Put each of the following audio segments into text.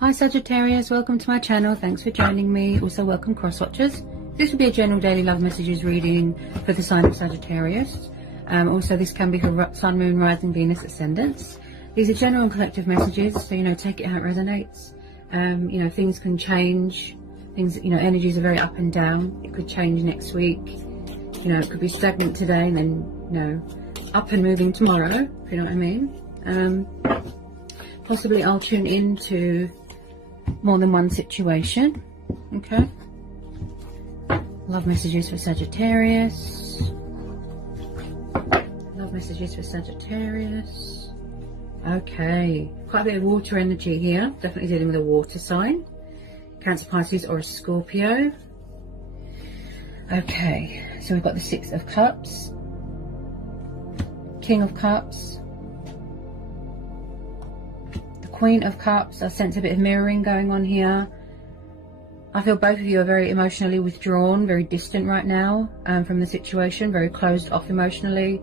Hi Sagittarius, welcome to my channel. Thanks for joining me. Also welcome cross watchers. This will be a general daily love messages reading for the sign of Sagittarius. Also this can be for Sun, Moon, Rising, Venus, Ascendants. These are general and collective messages, so take it how it resonates. Things can change. Energies are very up and down. It could change next week. It could be stagnant today and then up and moving tomorrow, if you know what I mean. Possibly I'll tune into more than one situation. Okay. Love messages for Sagittarius. Love messages for Sagittarius. Okay. Quite a bit of water energy here. Definitely dealing with a water sign. Cancer, Pisces, or a Scorpio. Okay. So we've got the Six of Cups. King of Cups. Queen of Cups. I sense a bit of mirroring going on here. I feel both of you are very emotionally withdrawn, very distant right now from the situation, very closed off emotionally.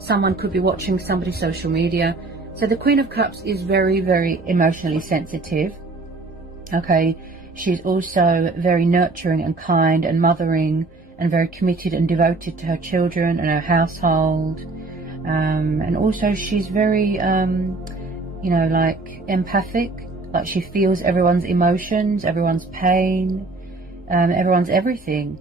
Someone could be watching somebody's social media. So the Queen of Cups is very, very emotionally sensitive. Okay, she's also very nurturing and kind and mothering and very committed and devoted to her children and her household. And also she's very empathic, like she feels everyone's emotions, everyone's pain, everyone's everything.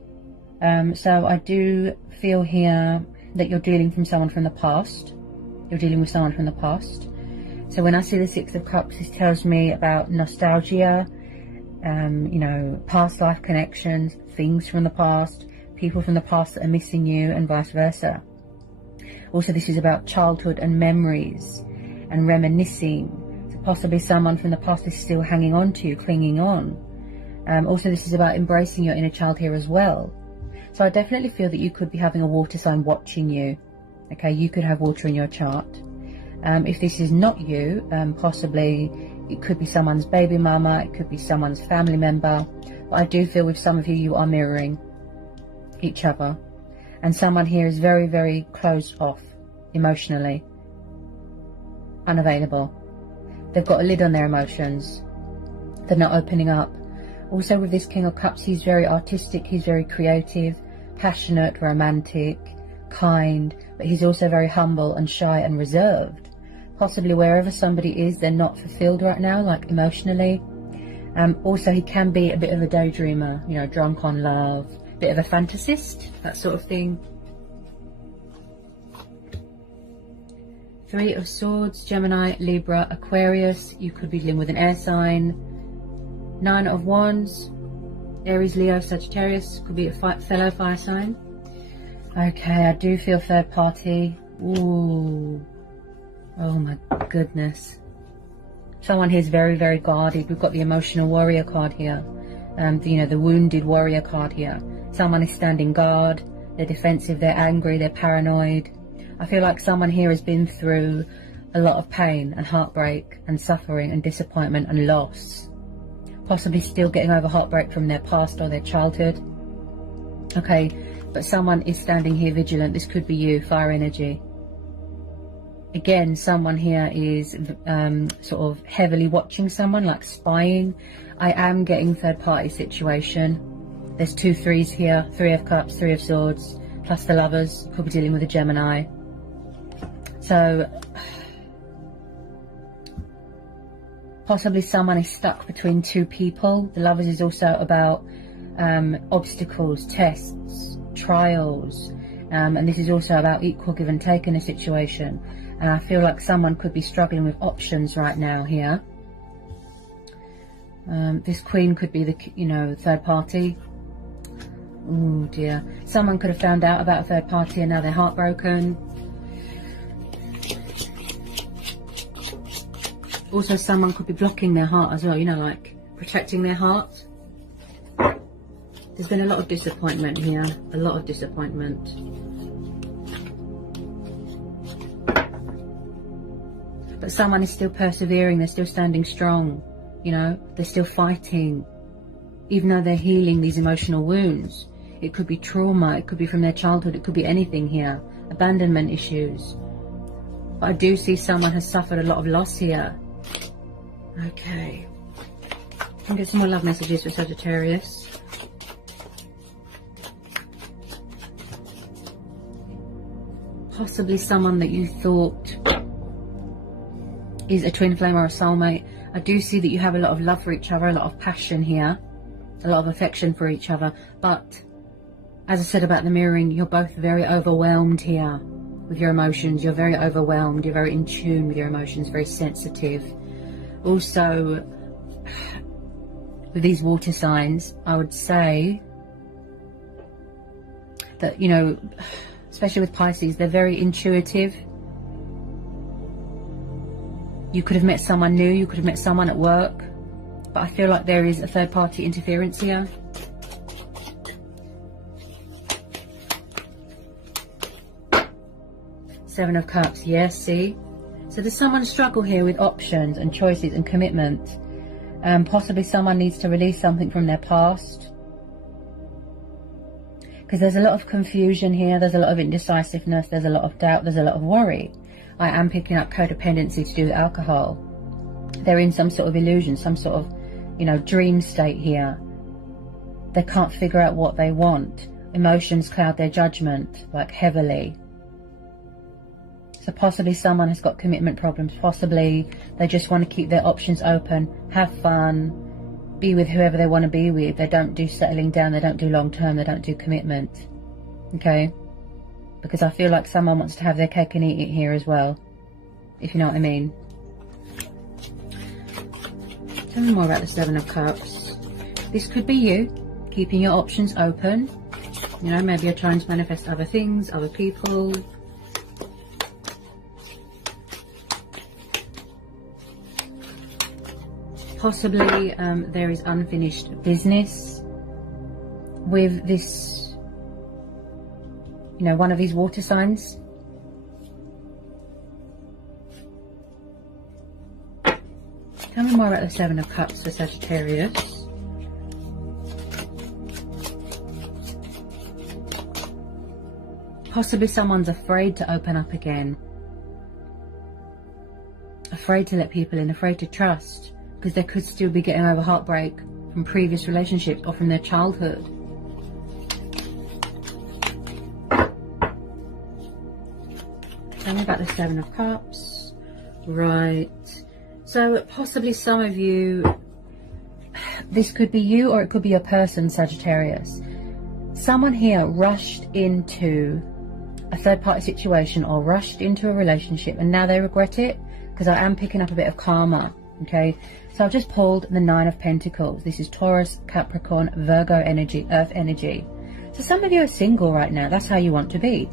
So I do feel here that you're dealing from someone from the past. You're dealing with someone from the past. So when I see the Six of Cups, this tells me about nostalgia, past life connections, things from the past, people from the past that are missing you, and vice versa. Also, this is about childhood and memories and reminiscing. So possibly someone from the past is still hanging on to you, clinging on. Also, this is about embracing your inner child here as well. So I definitely feel that you could be having a water sign watching you. Okay, you could have water in your chart. If this is not you, possibly it could be someone's baby mama, it could be someone's family member. But I do feel with some of you, you are mirroring each other. And someone here is very, very closed off emotionally. Unavailable. They've got a lid on their emotions. They're not opening up. Also with this King of Cups, he's very artistic, he's very creative, passionate, romantic, kind, but he's also very humble and shy and reserved. Possibly wherever somebody is, they're not fulfilled right now, like emotionally. Also he can be a bit of a daydreamer, drunk on love, a bit of a fantasist, that sort of thing. Three of Swords, Gemini, Libra, Aquarius. You could be dealing with an air sign. Nine of Wands, Aries, Leo, Sagittarius. Could be a fellow fire sign. Okay, I do feel third party. Ooh. Oh my goodness. Someone here is very, very guarded. We've got the emotional warrior card here. The wounded warrior card here. Someone is standing guard. They're defensive, they're angry, they're paranoid. I feel like someone here has been through a lot of pain and heartbreak and suffering and disappointment and loss. Possibly still getting over heartbreak from their past or their childhood. Okay, but someone is standing here vigilant. This could be you, fire energy. Again, someone here is sort of heavily watching someone, like spying. I am getting third party situation. There's two threes here, Three of Cups, Three of Swords, plus the Lovers. Could be dealing with a Gemini. So possibly someone is stuck between two people. The Lovers is also about obstacles, tests, trials, and this is also about equal give and take in a situation. And I feel like someone could be struggling with options right now here. This Queen could be the third party. Oh dear. Someone could have found out about a third party and now they're heartbroken. Also, someone could be blocking their heart as well, like protecting their heart. There's been a lot of disappointment here, a lot of disappointment. But someone is still persevering, they're still standing strong, they're still fighting. Even though they're healing these emotional wounds. It could be trauma, it could be from their childhood, it could be anything here. Abandonment issues. But I do see someone has suffered a lot of loss here. Okay. Can get some more love messages for Sagittarius. Possibly someone that you thought is a twin flame or a soulmate. I do see that you have a lot of love for each other, a lot of passion here, a lot of affection for each other. But as I said about the mirroring, you're both very overwhelmed here with your emotions. You're very overwhelmed. You're very in tune with your emotions, very sensitive. Also, with these water signs, I would say that, you know, especially with Pisces, they're very intuitive. You could have met someone new, you could have met someone at work, but I feel like there is a third party interference here. Seven of Cups, yes, see? So there's someone struggle here with options and choices and commitment. Possibly someone needs to release something from their past. Because there's a lot of confusion here, there's a lot of indecisiveness, there's a lot of doubt, there's a lot of worry. I am picking up codependency to do with alcohol. They're in some sort of illusion, some sort of, you know, dream state here. They can't figure out what they want. Emotions cloud their judgment, like heavily. So possibly someone has got commitment problems. Possibly they just want to keep their options open, have fun, be with whoever they want to be with. They don't do settling down, they don't do long term, they don't do commitment. Okay? Because I feel like someone wants to have their cake and eat it here as well, if you know what I mean. Tell me more about the Seven of Cups. This could be you, keeping your options open. You know, maybe you're trying to manifest other things, other people. Possibly there is unfinished business with this, you know, one of these water signs. Tell me more about the Seven of Cups for Sagittarius. Possibly someone's afraid to open up again. Afraid to let people in, afraid to trust. Because they could still be getting over heartbreak from previous relationships or from their childhood. Tell me about the Seven of Cups. Right. So possibly some of you, this could be you or it could be a person, Sagittarius. Someone here rushed into a third party situation or rushed into a relationship and now they regret it, because I am picking up a bit of karma. Okay, so I've just pulled the Nine of Pentacles. This is Taurus, Capricorn, Virgo energy, Earth energy. So some of you are single right now. That's how you want to be.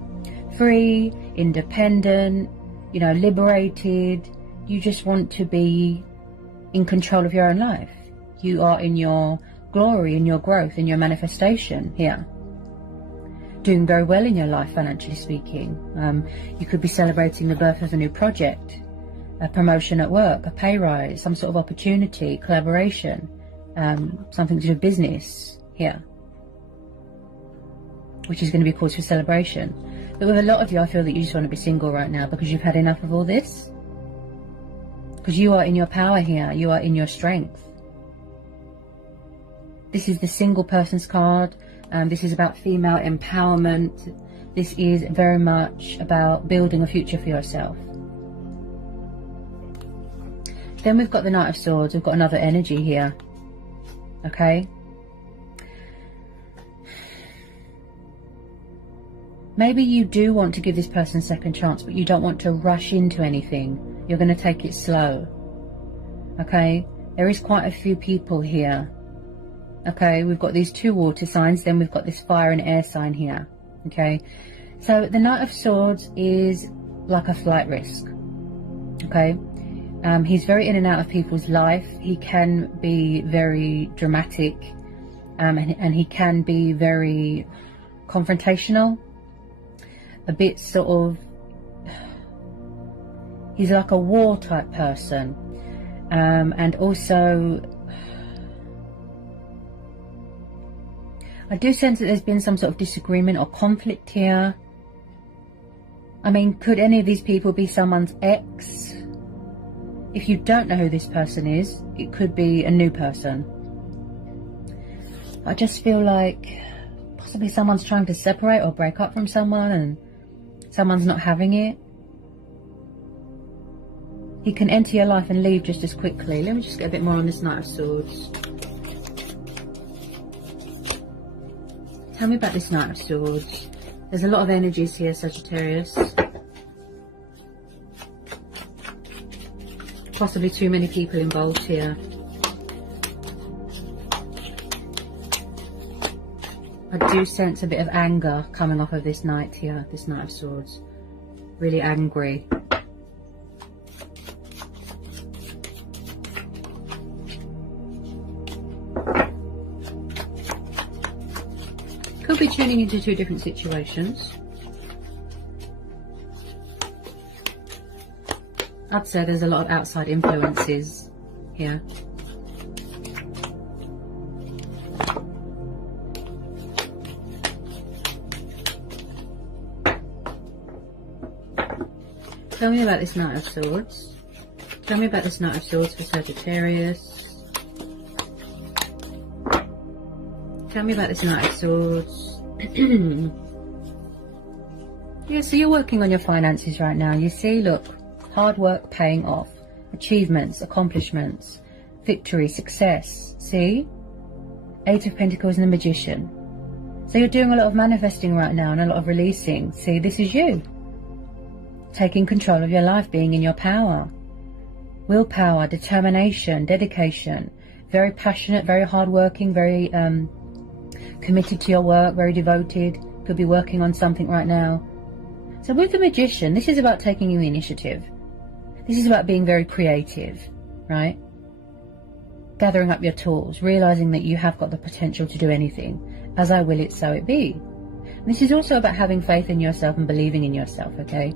Free, independent, you know, liberated. You just want to be in control of your own life. You are in your glory, in your growth, in your manifestation here. Doing very well in your life, financially speaking. You could be celebrating the birth of a new project. A promotion at work, a pay rise, some sort of opportunity, collaboration, something to do with business here, which is going to be cause for celebration. But with a lot of you, I feel that you just want to be single right now because you've had enough of all this. Because you are in your power here, you are in your strength. This is the single person's card. This is about female empowerment. This is very much about building a future for yourself. Then we've got the Knight of Swords. We've got another energy here. Okay. Maybe you do want to give this person a second chance, but you don't want to rush into anything. You're going to take it slow. Okay. There is quite a few people here. Okay. We've got these two water signs. Then we've got this fire and air sign here. Okay. So the Knight of Swords is like a flight risk. Okay. He's very in and out of people's life. He can be very dramatic, and he can be very confrontational. A bit sort of, he's like a war type person, and also I do sense that there's been some sort of disagreement or conflict here. I mean, could any of these people be someone's ex? If you don't know who this person is, it could be a new person. I just feel like possibly someone's trying to separate or break up from someone and someone's not having it. He can enter your life and leave just as quickly. Let me just get a bit more on this Knight of Swords. Tell me about this Knight of Swords. There's a lot of energies here, Sagittarius. Possibly too many people involved here. I do sense a bit of anger coming off of this Knight here, this Knight of Swords. Really angry. Could be tuning into two different situations. I'd say there's a lot of outside influences here. Tell me about this Knight of Swords. Tell me about this Knight of Swords for Sagittarius. Tell me about this Knight of Swords. Yeah, so you're working on your finances right now. You see, look, hard work paying off. Achievements, accomplishments, victory, success. See? Eight of Pentacles and the Magician. So you're doing a lot of manifesting right now and a lot of releasing. See, this is you. Taking control of your life, being in your power. Willpower, determination, dedication. Very passionate, very hardworking, very committed to your work, very devoted. Could be working on something right now. So with the Magician, this is about taking the initiative. This is about being very creative, right? Gathering up your tools, realizing that you have got the potential to do anything. As I will it, so it be. And this is also about having faith in yourself and believing in yourself, okay?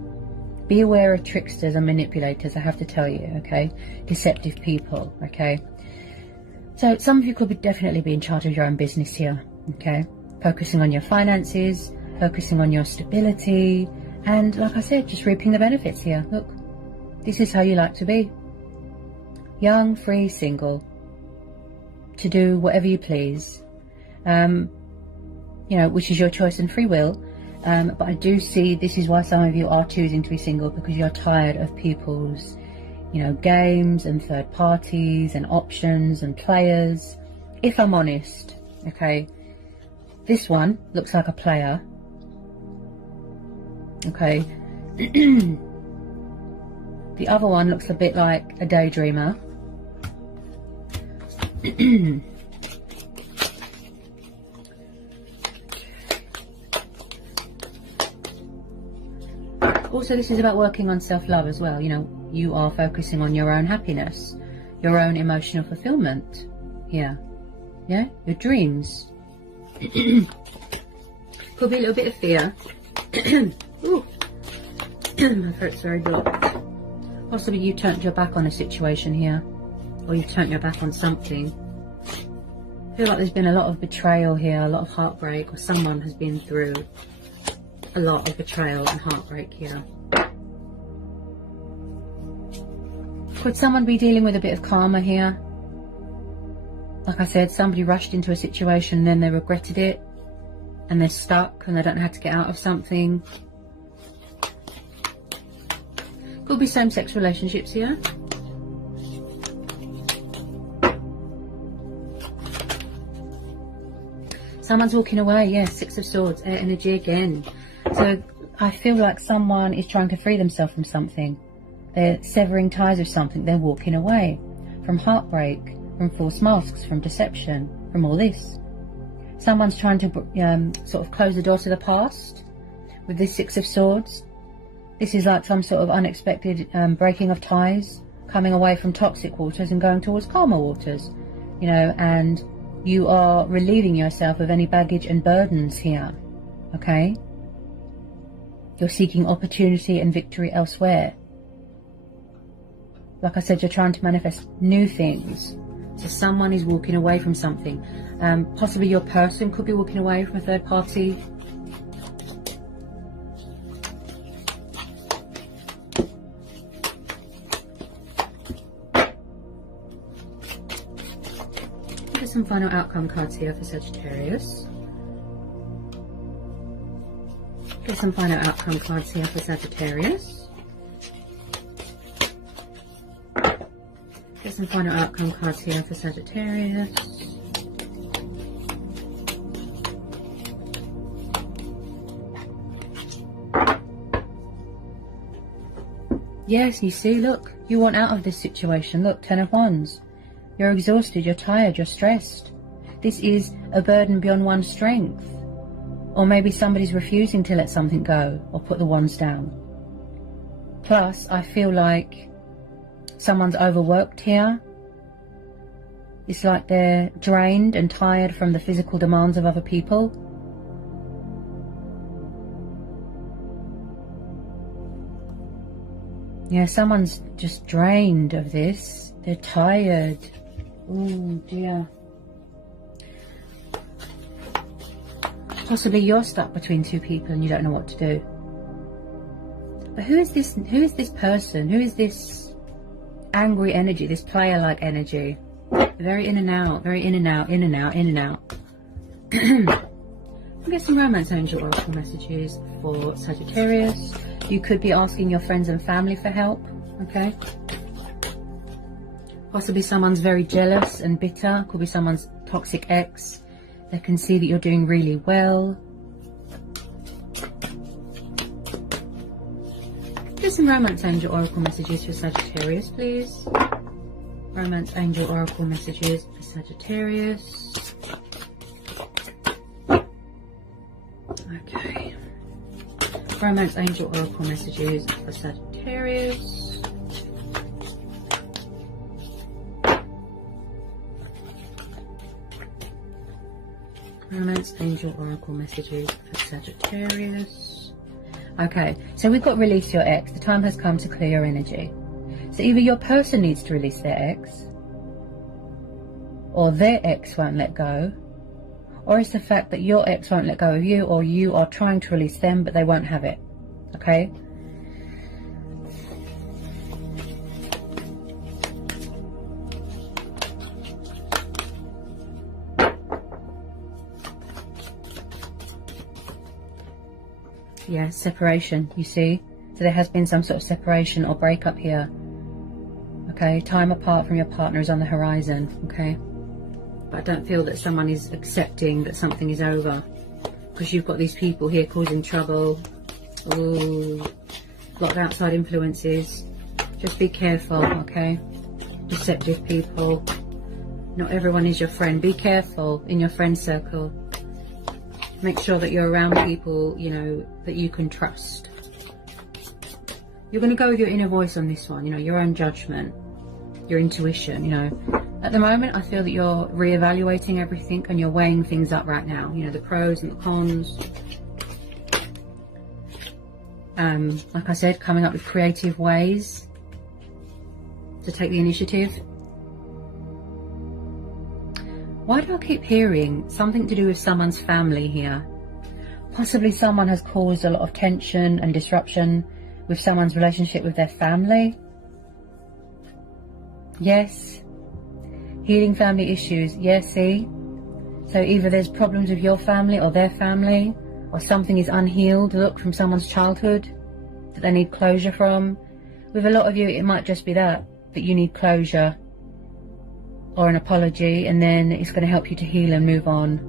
Be aware of tricksters and manipulators, I have to tell you, okay? Deceptive people, okay? So some of you could definitely be in charge of your own business here, okay? Focusing on your finances, focusing on your stability, and like I said, just reaping the benefits here. Look, this is how you like to be. Young, free, single. To do whatever you please. You know, which is your choice and free will. But I do see this is why some of you are choosing to be single, because you're tired of people's, you know, games and third parties and options and players. If I'm honest, okay, this one looks like a player. Okay. The other one looks a bit like a daydreamer. Also, this is about working on self-love as well. You know, you are focusing on your own happiness, your own emotional fulfillment here. Yeah, your dreams. Could be a little bit of fear. Ooh. My throat's very blocked. Possibly you turned your back on a situation here, or you've turned your back on something. I feel like there's been a lot of betrayal here, a lot of heartbreak, or someone has been through a lot of betrayal and heartbreak here. Could someone be dealing with a bit of karma here? Like I said, somebody rushed into a situation, then they regretted it, and they're stuck and they don't know how to get out of something. Could be same-sex relationships here. Someone's walking away. Yeah, Six of Swords, air energy again. So I feel like someone is trying to free themselves from something. They're severing ties with something. They're walking away from heartbreak, from false masks, from deception, from all this. Someone's trying to sort of close the door to the past with this Six of Swords. This is like some sort of unexpected breaking of ties, coming away from toxic waters and going towards calmer waters, you know, and you are relieving yourself of any baggage and burdens here, okay? You're seeking opportunity and victory elsewhere. Like I said, you're trying to manifest new things. So someone is walking away from something. Possibly your person could be walking away from a third party. Get some final outcome cards here for Sagittarius. Get some final outcome cards here for Sagittarius. Get some final outcome cards here for Sagittarius. Yes, you see, look, you want out of this situation. Look, 10 of Wands. You're exhausted, you're tired, you're stressed. This is a burden beyond one's strength. Or maybe somebody's refusing to let something go or put the wands down. Plus, I feel like someone's overworked here. It's like they're drained and tired from the physical demands of other people. Yeah, someone's just drained of this. They're tired. Oh dear. Possibly you're stuck between two people and you don't know what to do. But who is this person? Who is this angry energy, this player-like energy? Very in and out, very in and out, in and out, in and out. I'll get some romance angel oracle messages for Sagittarius. You could be asking your friends and family for help, okay? Possibly someone's very jealous and bitter. Could be someone's toxic ex. They can see that you're doing really well. Get some romance angel oracle messages for Sagittarius, please. Romance angel oracle messages for Sagittarius. Okay. Romance angel oracle messages for Sagittarius. Romance angel oracle messages for Sagittarius. Okay, so we've got release your ex. The time has come to clear your energy. So either your person needs to release their ex, or their ex won't let go, or it's the fact that your ex won't let go of you, or you are trying to release them but they won't have it. Okay? Yeah, separation, you see? So there has been some sort of separation or breakup here. Okay, time apart from your partner is on the horizon, okay? But I don't feel that someone is accepting that something is over. Because you've got these people here causing trouble. Ooh, a lot of outside influences. Just be careful, okay? Deceptive people. Not everyone is your friend. Be careful in your friend circle. Make sure that you're around people, you know, that you can trust. You're going to go with your inner voice on this one, you know, your own judgment, your intuition, you know. At the moment, I feel that you're reevaluating everything and you're weighing things up right now. You know, the pros and the cons. Like I said, coming up with creative ways to take the initiative. Why do I keep hearing something to do with someone's family here? Possibly someone has caused a lot of tension and disruption with someone's relationship with their family. Yes. Healing family issues. Yes, see? So either there's problems with your family or their family, or something is unhealed, look, from someone's childhood that they need closure from. With a lot of you, it might just be that you need closure or an apology, and then it's going to help you to heal and move on.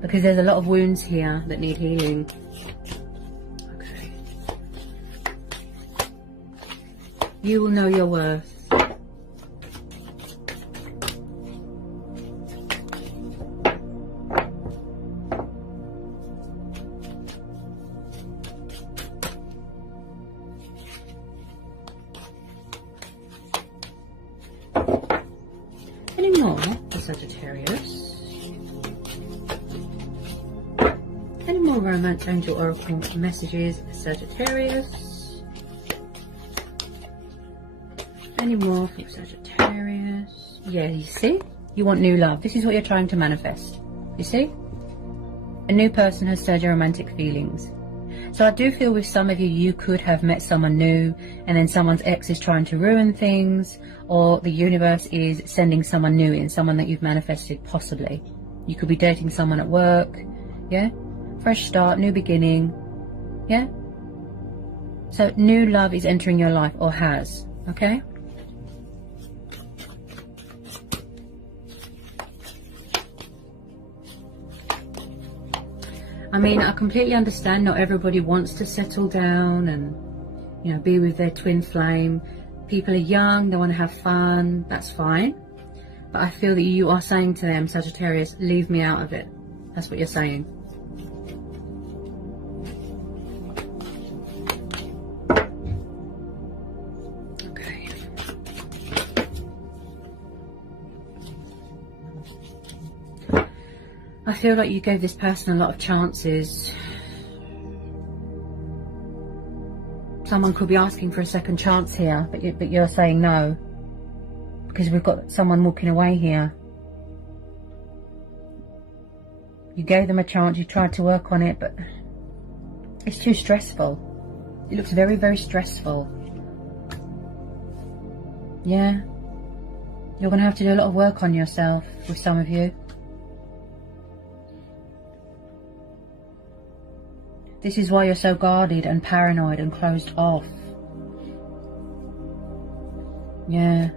Because there's a lot of wounds here that need healing. Okay. You will know your worth. Any more for Sagittarius? Any more romance angel oracle messages for Sagittarius? Any more for Sagittarius? Yeah, you see? You want new love. This is what you're trying to manifest. You see? A new person has stirred your romantic feelings. So I do feel with some of you, you could have met someone new and then someone's ex is trying to ruin things, or the universe is sending someone new in, someone that you've manifested possibly. You could be dating someone at work, yeah? Fresh start, new beginning, yeah? So new love is entering your life, or has, okay? I mean, I completely understand not everybody wants to settle down and, you know, be with their twin flame. People are young, they want to have fun, that's fine. But I feel that you are saying to them, Sagittarius, leave me out of it. That's what you're saying. Okay. I feel like you gave this person a lot of chances. Someone could be asking for a second chance here, but you're saying no. Because we've got someone walking away here. You gave them a chance, you tried to work on it, but it's too stressful. It looks very, very stressful. Yeah. You're going to have to do a lot of work on yourself with some of you. This is why you're so guarded and paranoid and closed off. Yeah.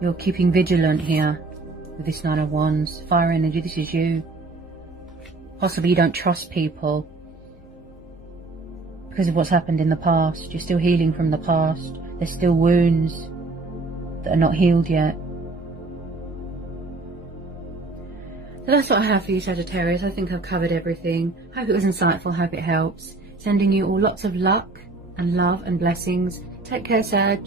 You're keeping vigilant here with this Nine of Wands. Fire energy, this is you. Possibly you don't trust people because of what's happened in the past. You're still healing from the past. There's still wounds that are not healed yet. So that's what I have for you, Sagittarius. I think I've covered everything. Hope it was insightful, hope it helps. Sending you all lots of luck and love and blessings. Take care, Sag.